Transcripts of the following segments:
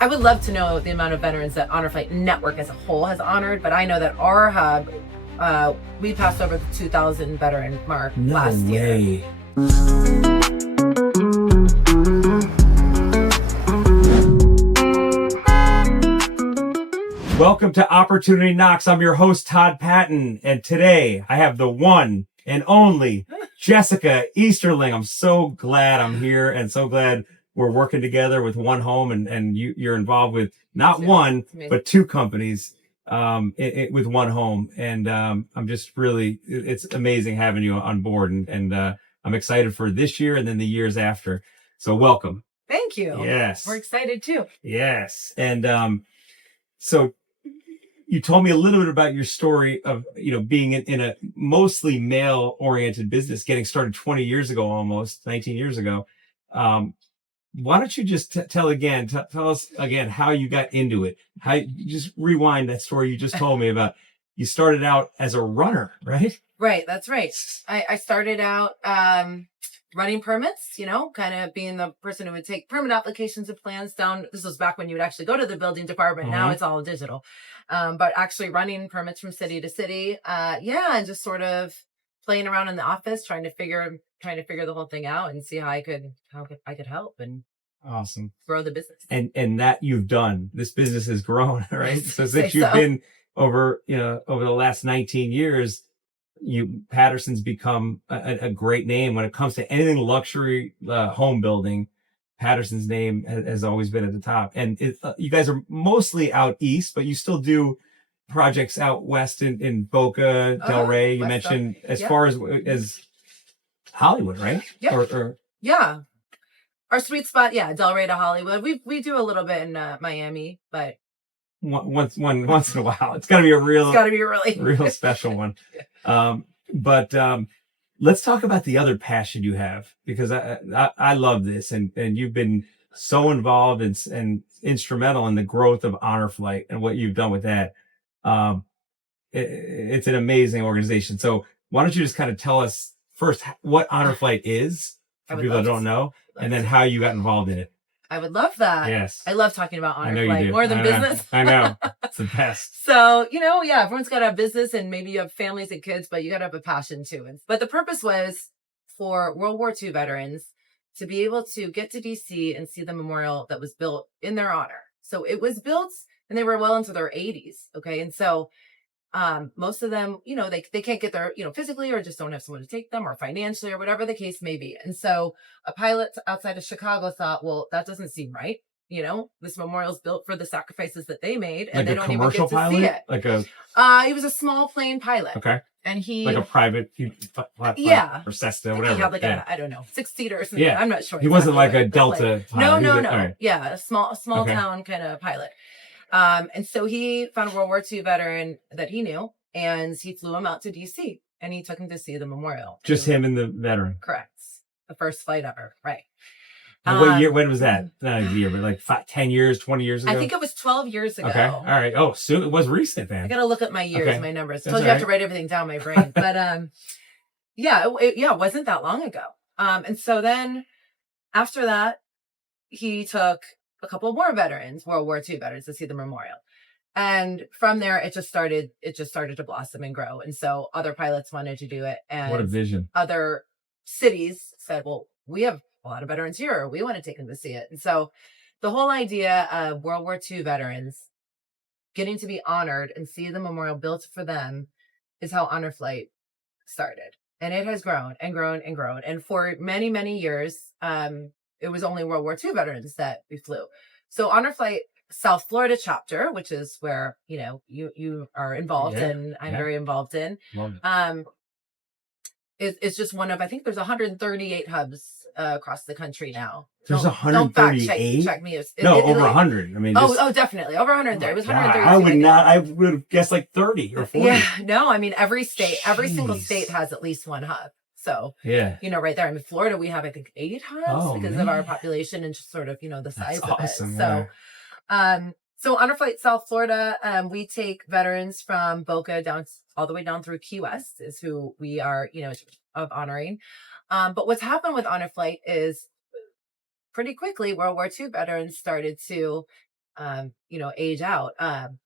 I would love to know the amount of veterans that Honor Flight Network as a whole has honored, but I know that our hub, we passed over the 2,000 veteran mark last year. Welcome to Opportunity Knocks. I'm your host, Todd Patton, and today I have the one and only Jessica Easterling. I'm so glad I'm here and so glad we're working together with One Home, and you're involved with not one, but two companies with One Home. And I'm just really, it's amazing having you on board, and I'm excited for this year and then the years after. So welcome. Thank you. Yes. We're excited too. Yes. And so you told me a little bit about your story of, being in a mostly male oriented business, getting started 20 years ago, almost 19 years ago. Why don't you just tell us again how you got into it? How you just rewind that story you just told me about. You started out as a runner, right? Right. That's right. I started out, running permits, kind of being the person who would take permit applications and plans down. This was back when you would actually go to the building department. Now it's all digital. But actually running permits from city to city. And just sort of playing around in the office, trying to figure the whole thing out and see how I could help and awesome grow the business. And that you've done. This business has grown, right? So since you've been over the last 19 years, Paterson's become a great name when it comes to anything luxury home building. Paterson's name has always been at the top. And you guys are mostly out east, but you still do projects out west in Boca, Delray. You mentioned as far as Hollywood, right? Yeah. Yeah. Our sweet spot, Delray to Hollywood. We do a little bit in Miami, but once in a while, it's got to be a real special one. But let's talk about the other passion you have, because I love this, and you've been so involved and instrumental in the growth of Honor Flight and what you've done with that. It's an amazing organization. So why don't you just kind of tell us first what Honor Flight is for people that don't know, and then how you got involved in it. I would love that. Yes. I love talking about Honor Flight more than business. I know. It's the best. So, everyone's got to have business, and maybe you have families and kids, but you got to have a passion too. But the purpose was for World War II veterans to be able to get to DC and see the memorial that was built in their honor. So it was built and they were well into their 80s. Okay. And so most of them, they can't get there, physically, or just don't have someone to take them, or financially, or whatever the case may be. And so a pilot outside of Chicago thought, well, that doesn't seem right. This memorial's built for the sacrifices that they made, and they don't even get to see it. He was a small plane pilot. Okay. And he like a private or Cessna, whatever. He had like a, I don't know, 6-seater or something. Yeah. I'm not sure. He wasn't like a Delta pilot. No. Right. Yeah, a small town kind of pilot. And so he found a World War II veteran that he knew, and he flew him out to DC, and he took him to see the memorial. Just him and the veteran. Correct. The first flight ever. Right. And what year? When was that? Not a year, but like 10 years, 20 years ago? I think it was 12 years ago. Okay. All right. Oh, soon. It was recent then. I got to look at my years, my numbers. I told you I have to write everything down in my brain. But it wasn't that long ago. And so then after that, he took a couple more veterans, World War II veterans, to see the memorial. And from there, it just started to blossom and grow. And so other pilots wanted to do it. And what a vision. Other cities said, well, we have a lot of veterans here. We want to take them to see it. And so the whole idea of World War II veterans getting to be honored and see the memorial built for them is how Honor Flight started. And it has grown and grown and grown. And for many, many years, it was only World War II veterans that we flew. So Honor Flight South Florida chapter, which is where, you are involved and I'm very involved in, is just one of, I think there's 138 hubs across the country now. There's 138? Check me. Over 100. I mean, definitely. Over 130. It was 130. I would have guessed like 30 or 40. Yeah, no, I mean, every single state has at least one hub. So, right there. I mean, Florida, we have, I think, 8 hubs because of our population and just sort of, the size of it. So, so Honor Flight South Florida, we take veterans from Boca down all the way down through Key West is who we are, of honoring. But what's happened with Honor Flight is pretty quickly, World War II veterans started to age out,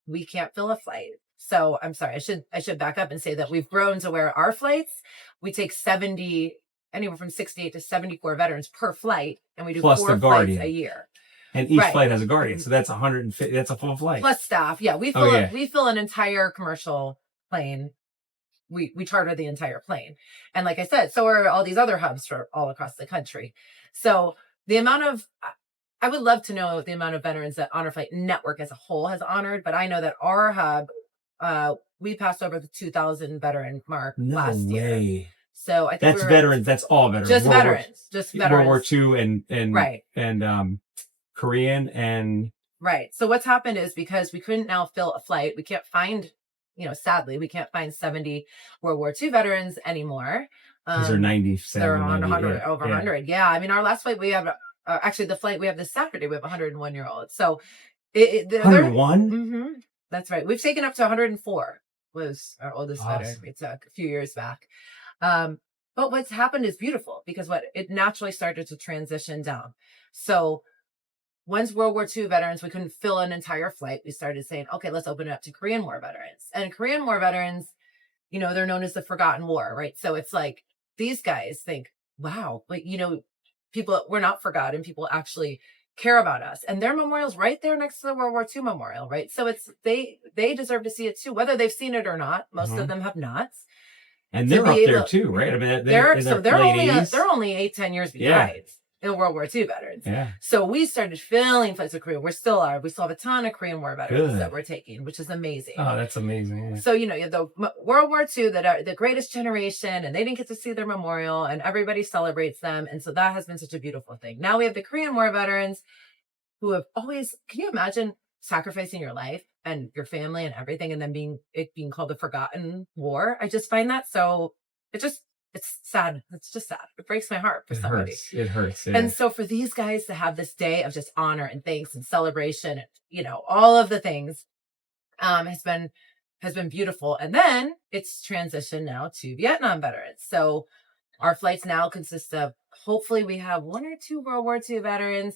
we can't fill a flight. So I'm sorry, I should back up and say that we've grown to where our flights, we take 70, anywhere from 68 to 74 veterans per flight, and we do Plus the 4 flights a guardian. year. And each Right. flight has a guardian. So that's 150. That's a full flight. Plus staff. Yeah. We fill an entire commercial plane. We charter the entire plane. And like I said, so are all these other hubs for all across the country. So the amount of, I would love to know the amount of veterans that Honor Flight Network as a whole has honored, but I know that our hub, we passed over the 2,000 veteran mark last year. So I think that's veterans. That's all veterans. Just veterans. Just veterans. World War II and right. And Korean and right. So what's happened is because we couldn't now fill a flight, we can't find, sadly, we can't find 70 World War II veterans anymore. Because they're 97. They're on 100, over 100. Yeah. I mean, our last flight we have, actually the flight we have this Saturday, we have 101-year-olds. So 101? Mm-hmm, that's right. We've taken up to 104 was our oldest veteran we took a few years back. But what's happened is beautiful because it naturally started to transition down. So once World War II veterans, we couldn't fill an entire flight. We started saying, okay, let's open it up to Korean War veterans. And Korean War veterans, they're known as the forgotten war, right? So it's like these guys think, wow, but people, we're not forgotten. People actually care about us. And their memorial's right there next to the World War II memorial, right? So it's, they deserve to see it too, whether they've seen it or not. Most of them have not. And they're up there too, right? I mean, they're only 8-10 years behind. Yeah. The World War II veterans. Yeah. So we started filling flights with Korea. We still have a ton of Korean War veterans that we're taking, which is amazing. Oh, that's amazing. Yeah. So, the World War II that are the greatest generation, and they didn't get to see their memorial, and everybody celebrates them. And so that has been such a beautiful thing. Now we have the Korean War veterans who have always, can you imagine sacrificing your life and your family and everything, and then being called the forgotten war? I just find that so, it's sad. It's just sad. It breaks my heart for somebody. It hurts. Yeah. And so for these guys to have this day of just honor and thanks and celebration and, all of the things, has been beautiful. And then it's transitioned now to Vietnam veterans. So our flights now consist of, hopefully we have 1 or 2 World War II veterans,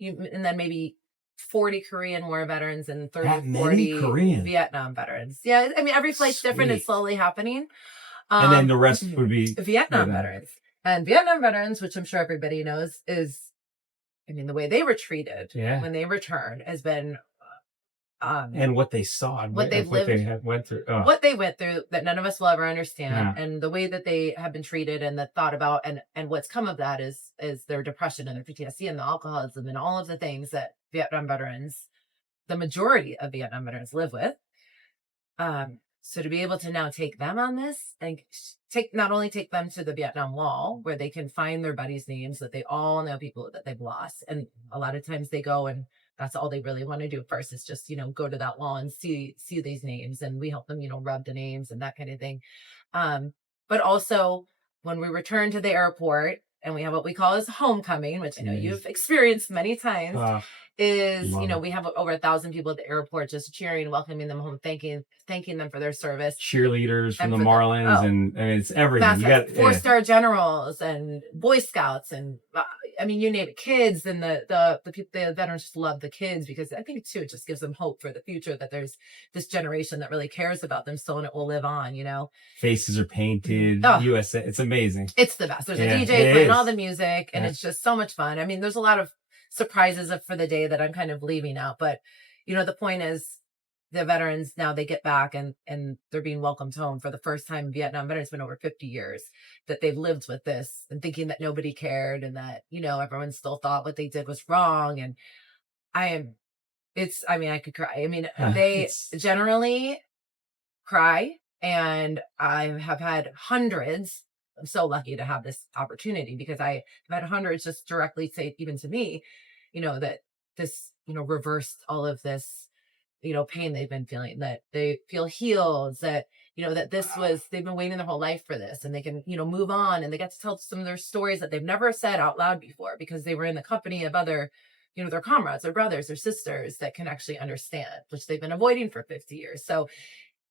and then maybe 40 Korean War veterans and 30, 40 Vietnam veterans. Yeah. I mean, every flight's different. It's slowly happening. And then the rest would be Vietnam veterans. And Vietnam veterans, which I'm sure everybody knows, is, the way they were treated when they returned has been, and what they saw, what they went through that none of us will ever understand, and the way that they have been treated and the thought about, and what's come of that is their depression and their PTSD and the alcoholism and all of the things that Vietnam veterans, the majority of Vietnam veterans live with. So to be able to now take them on this and not only take them to the Vietnam Wall where they can find their buddies' names, that they all know people that they've lost. And a lot of times they go and that's all they really want to do first is just, go to that wall and see these names. And we help them, rub the names and that kind of thing. But also when we return to the airport and we have what we call as homecoming, which I know you've experienced many times, we have over 1,000 people at the airport just cheering, welcoming them home, thanking them for their service. Cheerleaders from the Marlins, and it's everything. You got 4-star generals and Boy Scouts, and you name it, kids, and the veterans just love the kids because I think too it just gives them hope for the future that there's this generation that really cares about them still and it will live on. Faces are painted. USA, it's amazing. It's the best. There's a DJ playing all the music, and it's just so much fun. There's a lot of surprises for the day that I'm kind of leaving out, but the point is the veterans now they get back and they're being welcomed home for the first time. Vietnam veterans, been over 50 years that they've lived with this and thinking that nobody cared and that everyone still thought what they did was wrong. And I could cry. They generally cry, and I have had hundreds. I'm so lucky to have this opportunity because I've had hundreds just directly say even to me, that this, reversed all of this, pain they've been feeling, that they feel healed, that, that they've been waiting their whole life for this and they can, move on, and they get to tell some of their stories that they've never said out loud before because they were in the company of other, their comrades, their brothers, their sisters that can actually understand, which they've been avoiding for 50 years. So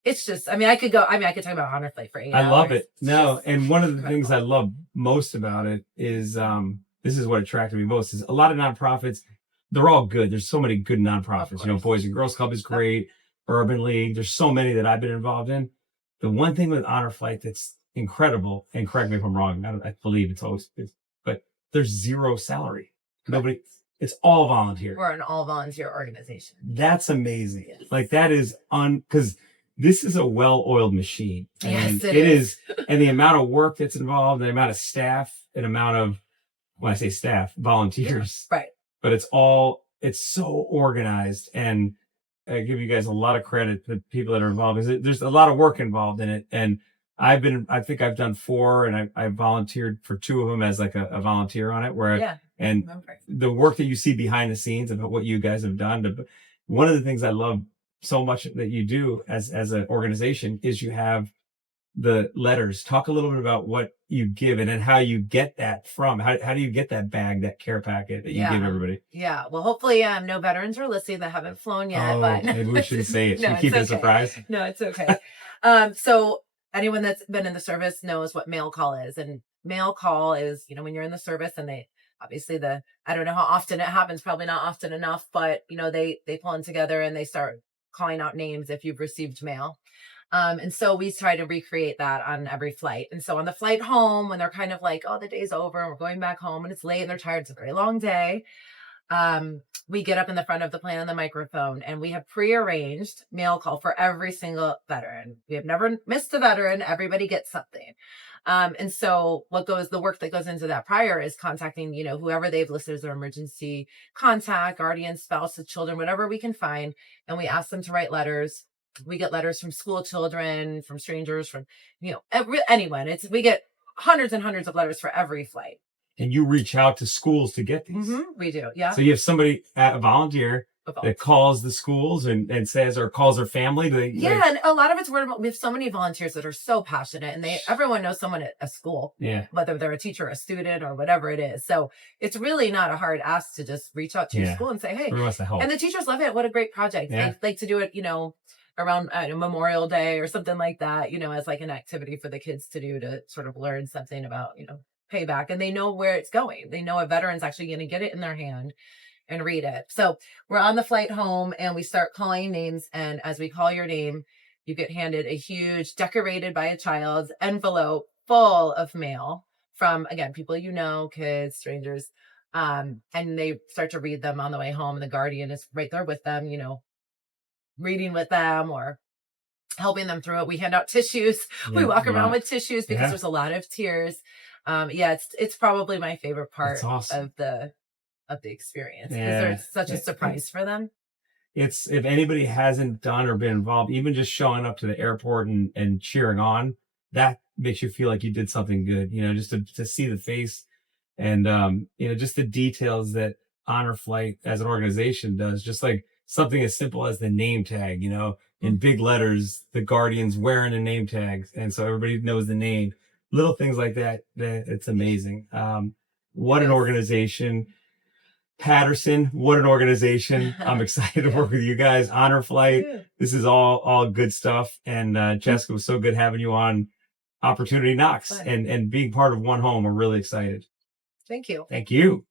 it's just, I could talk about Honor Flight for 8 hours. I love it. No. And one of the things I love most about it is, this is what attracted me most, is a lot of nonprofits they're all good. There's so many good nonprofits. You know, Boys and Girls Club is great. Urban League. There's so many that I've been involved in. The one thing with Honor Flight that's incredible, and correct me if I'm wrong, I believe it's always, but there's zero salary. Nobody, it's all volunteer. We're an all volunteer organization. That's amazing. Yes. Like that is because this is a well-oiled machine. Yes, it is. And the amount of work that's involved, the amount of staff, and amount of, when I say staff, volunteers. Yeah, right. But it's so organized, and I give you guys a lot of credit, the people that are involved, because there's a lot of work involved in it. And I think I've done 4, and I volunteered for 2 of them as like a volunteer on it, and the work that you see behind the scenes of what you guys have done. One of the things I love so much that you do as an organization is you have the letters. Talk a little bit about what you give and how you get that from. How do you get that bag, that care packet that you give everybody? Yeah. Well, hopefully no veterans are listening that haven't flown yet. But maybe we shouldn't say it. Should No, we keep it a okay. surprise? No, it's okay. So anyone that's been in the service knows what mail call is. And mail call is, when you're in the service, and they obviously I don't know how often it happens, probably not often enough, but they pull in together and they start calling out names if you've received mail. And so we try to recreate that on every flight. And so on the flight home, when they're kind of like, oh, the day's over and we're going back home and it's late and they're tired, it's a very long day. We get up in the front of the plane on the microphone, and we have prearranged mail call for every single veteran. We have never missed a veteran. Everybody gets something. And so the work that goes into that prior is contacting, whoever they've listed as their emergency contact, guardian, spouse, children, whatever we can find. And we ask them to write letters. We get letters from school children, from strangers, from, anyone. We get hundreds and hundreds of letters for every flight. And you reach out to schools to get these. Mm-hmm, we do. Yeah. So you have somebody, a volunteer, that calls the schools and says, or calls their family. And a lot of it's word of mouth. We have so many volunteers that are so passionate, and everyone knows someone at a school, whether they're a teacher, a student, or whatever it is. So it's really not a hard ask to just reach out to your school and say, hey, wants to help. And the teachers love it. What a great project. They like to do it, around Memorial Day or something like that, as like an activity for the kids to do, to sort of learn something about, payback. And they know where it's going. They know a veteran's actually going to get it in their hand and read it. So we're on the flight home and we start calling names. And as we call your name, you get handed a huge, decorated by a child envelope full of mail from, again, people kids, strangers. And they start to read them on the way home. And the guardian is right there with them, reading with them or helping them through it. We hand out tissues. We walk around with tissues because there's a lot of tears. It's probably my favorite part of the experience, because it's such a surprise for them. It's, if anybody hasn't done or been involved, even just showing up to the airport and cheering on, that makes you feel like you did something good, just to see the face and, just the details that Honor Flight as an organization does, just like something as simple as the name tag, in big letters, the Guardian's wearing a name tag. And so everybody knows the name, little things like that. It's amazing. What an organization. Paterson, what an organization. I'm excited to work with you guys. Honor Flight. This is all good stuff. And Jessica, it was so good having you on Opportunity Knocks and being part of One Home. We're really excited. Thank you. Thank you.